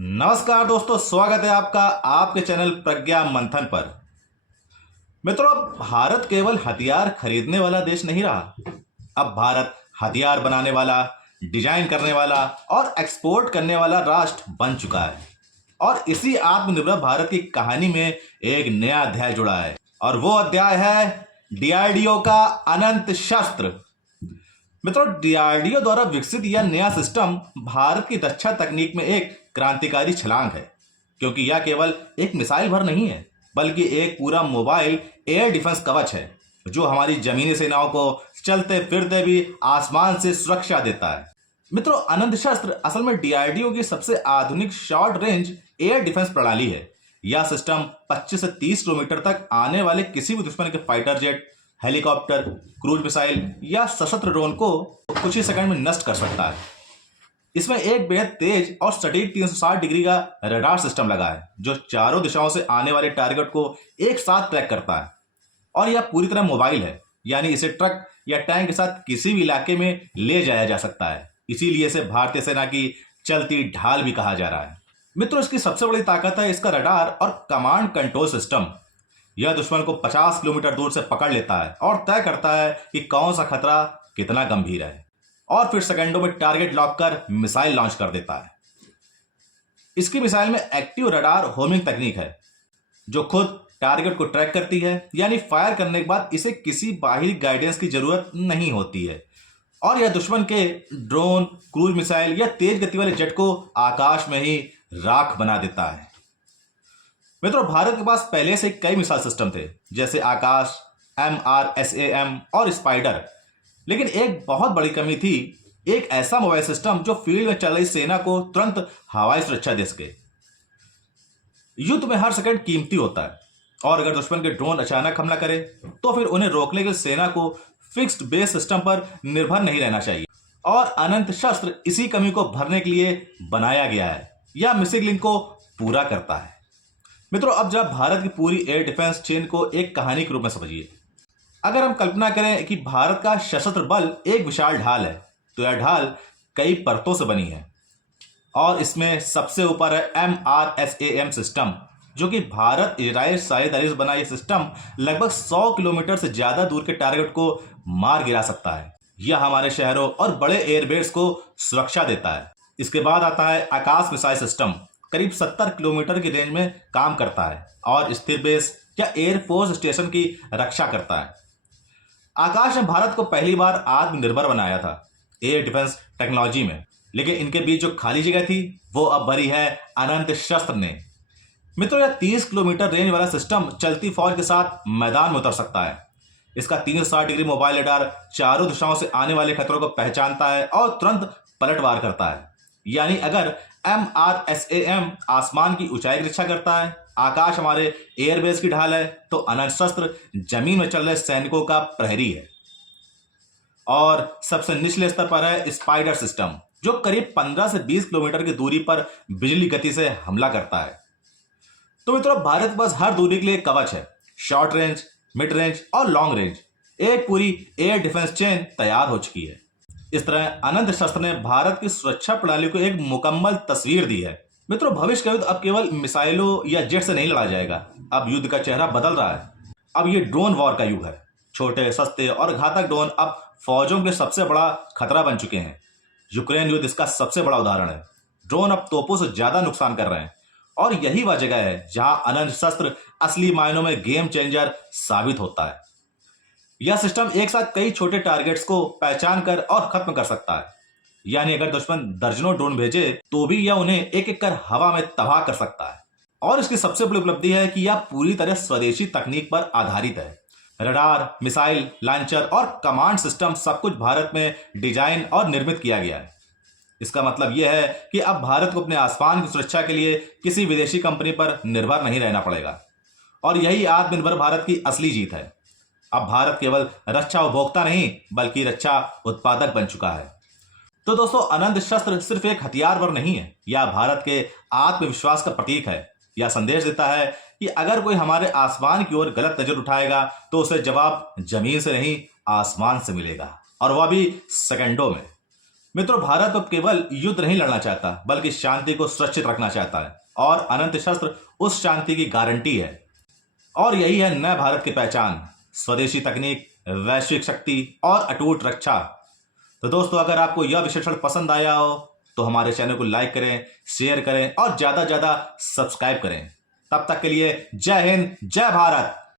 नमस्कार दोस्तों, स्वागत है आपका आपके चैनल प्रज्ञा मंथन पर। मित्रों, अब भारत केवल हथियार खरीदने वाला देश नहीं रहा। अब भारत हथियार बनाने वाला, डिजाइन करने वाला और एक्सपोर्ट करने वाला राष्ट्र बन चुका है। और इसी आत्मनिर्भर भारत की कहानी में एक नया अध्याय जुड़ा है, और वो अध्याय है डीआरडीओ का अनंत शस्त्र। मित्रों, डीआरडीओ द्वारा विकसित यह नया सिस्टम भारत की रक्षा तकनीक में एक क्रांतिकारी छलांग है, क्योंकि यह केवल एक मिसाइल भर नहीं है, बल्कि एक पूरा मोबाइल एयर डिफेंस कवच है जो हमारी जमीनी सेनाओं को चलते फिरते भी आसमान से सुरक्षा देता है। मित्रों, अनंत शस्त्र असल में डीआरडीओ की सबसे आधुनिक शॉर्ट रेंज एयर डिफेंस प्रणाली है। यह सिस्टम 25 से 30 किलोमीटर तक आने वाले किसी भी दुश्मन के fighter jet, helicopter, cruise missile या सशस्त्र ड्रोन को कुछ ही सेकंड में नष्ट कर सकता है। इसमें एक बेहद तेज और सटीक 360 डिग्री का रडार सिस्टम लगा है जो चारों दिशाओं से आने वाले टारगेट को एक साथ ट्रैक करता है। और यह पूरी तरह मोबाइल है, यानी इसे ट्रक या टैंक के साथ किसी भी इलाके में ले जाया जा सकता है। इसीलिए इसे भारतीय सेना की चलती ढाल भी कहा जा रहा है। मित्रों, इसकी सबसे बड़ी ताकत है इसका रडार और कमांड कंट्रोल सिस्टम। यह दुश्मन को 50 किलोमीटर दूर से पकड़ लेता है और तय करता है कि कौन सा खतरा कितना गंभीर है, और फिर सेकंडों में टारगेट लॉक कर मिसाइल लॉन्च कर देता है। इसकी मिसाइल में एक्टिव रडार होमिंग तकनीक है जो खुद टारगेट को ट्रैक करती है, यानी फायर करने के बाद इसे किसी बाहरी गाइडेंस की जरूरत नहीं होती है। और यह दुश्मन के ड्रोन, क्रूज मिसाइल या तेज गति वाले जेट को आकाश में ही राख बना देता है। मित्रों, भारत के पास पहले से कई मिसाइल सिस्टम थे, जैसे आकाश, MRSAM और स्पाइडर। लेकिन एक बहुत बड़ी कमी थी, एक ऐसा मोबाइल सिस्टम जो फील्ड में चल रही सेना को तुरंत हवाई सुरक्षा दे सके। युद्ध में हर सेकंड कीमती होता है, और अगर दुश्मन के ड्रोन अचानक हमला करे तो फिर उन्हें रोकने के लिए सेना को फिक्स्ड बेस सिस्टम पर निर्भर नहीं रहना चाहिए। और अनंत शस्त्र इसी कमी को भरने के लिए बनाया गया है। यह मिसिंग लिंक को पूरा करता है। मित्रों, अब जब भारत की पूरी एयर डिफेंस चेन को एक कहानी के रूप में समझिए। अगर हम कल्पना करें कि भारत का सशस्त्र बल एक विशाल ढाल है, तो यह ढाल कई परतों से बनी है। और इसमें सबसे ऊपर है MRSAM सिस्टम, जो कि भारत इजराइल साझेदारी से बना यह सिस्टम लगभग 100 किलोमीटर से ज्यादा दूर के टारगेट को मार गिरा सकता है। यह हमारे शहरों और बड़े एयरबेस को सुरक्षा देता है। इसके बाद आता है आकाश मिसाइल सिस्टम, करीब 70 किलोमीटर की रेंज में काम करता है और स्थिर बेस या एयरफोर्स स्टेशन की रक्षा करता है। आकाश ने भारत को पहली बार आत्मनिर्भर बनाया था एयर डिफेंस टेक्नोलॉजी में, लेकिन इनके बीच जो खाली जगह थी वो अब भरी है अनंत शस्त्र ने। मित्रों, यह 30 किलोमीटर रेंज वाला सिस्टम चलती फौज के साथ मैदान में उतर सकता है। इसका 360 डिग्री मोबाइल रडार चारों दिशाओं से आने वाले खतरों को पहचानता है और तुरंत पलटवार करता है। यानी अगर MRSAM आसमान की ऊंचाई की रक्षा करता है, आकाश हमारे एयरबेस की ढाल है, तो अनंत शस्त्र जमीन में चल रहे सैनिकों का प्रहरी है। और सबसे निचले स्तर पर है स्पाइडर सिस्टम, जो करीब 15 से 20 किलोमीटर की दूरी पर बिजली गति से हमला करता है। तो मित्रों, भारत के पास हर दूरी के लिए कवच है, शॉर्ट रेंज, मिड रेंज और लॉन्ग रेंज। एक पूरी एयर डिफेंस चेन तैयार हो चुकी है। इस तरह अनंत शस्त्र ने भारत की सुरक्षा प्रणाली को एक मुकम्मल तस्वीर दी है। मित्रों, भविष्य का युद्ध अब केवल मिसाइलों या जेट से नहीं लड़ा जाएगा। अब युद्ध का चेहरा बदल रहा है। अब ये ड्रोन वॉर का युग है। छोटे, सस्ते और घातक ड्रोन अब फौजों के लिए सबसे बड़ा खतरा बन चुके हैं। यूक्रेन युद्ध इसका सबसे बड़ा उदाहरण है। ड्रोन अब तोपों से ज्यादा नुकसान कर रहे हैं, और यही वह जगह है जहां अनंत शस्त्र असली मायनों में गेम चेंजर साबित होता है। यह सिस्टम एक साथ कई छोटे टारगेट्स को पहचान कर और खत्म कर सकता है। यानी अगर दुश्मन दर्जनों ड्रोन भेजे तो भी यह उन्हें एक एक कर हवा में तबाह कर सकता है। और इसकी सबसे बड़ी उपलब्धि है कि यह पूरी तरह स्वदेशी तकनीक पर आधारित है। रडार, मिसाइल लॉन्चर और कमांड सिस्टम सब कुछ भारत में डिजाइन और निर्मित किया गया है। इसका मतलब यह है कि अब भारत को अपने आसमान की सुरक्षा के लिए किसी विदेशी कंपनी पर निर्भर नहीं रहना पड़ेगा। और यही आत्मनिर्भर भारत की असली जीत है। अब भारत केवल रक्षा उपभोक्ता नहीं, बल्कि रक्षा उत्पादक बन चुका है। तो दोस्तों, अनंत शस्त्र सिर्फ एक हथियार पर नहीं है, यह भारत के आत्मविश्वास का प्रतीक है। यह संदेश देता है कि अगर कोई हमारे आसमान की ओर गलत नजर उठाएगा तो उसे जवाब जमीन से नहीं, आसमान से मिलेगा, और वह भी सेकंडों में। मित्रों, भारत अब केवल युद्ध नहीं लड़ना चाहता बल्कि शांति को सुरक्षित रखना चाहता है और अनंत शस्त्र उस शांति की गारंटी है। और यही है नए भारत की पहचान, स्वदेशी तकनीक, वैश्विक शक्ति और अटूट रक्षा। तो दोस्तों, अगर आपको यह विश्लेषण पसंद आया हो तो हमारे चैनल को लाइक करें, शेयर करें और ज्यादा ज्यादा सब्सक्राइब करें। तब तक के लिए जय हिंद, जय भारत।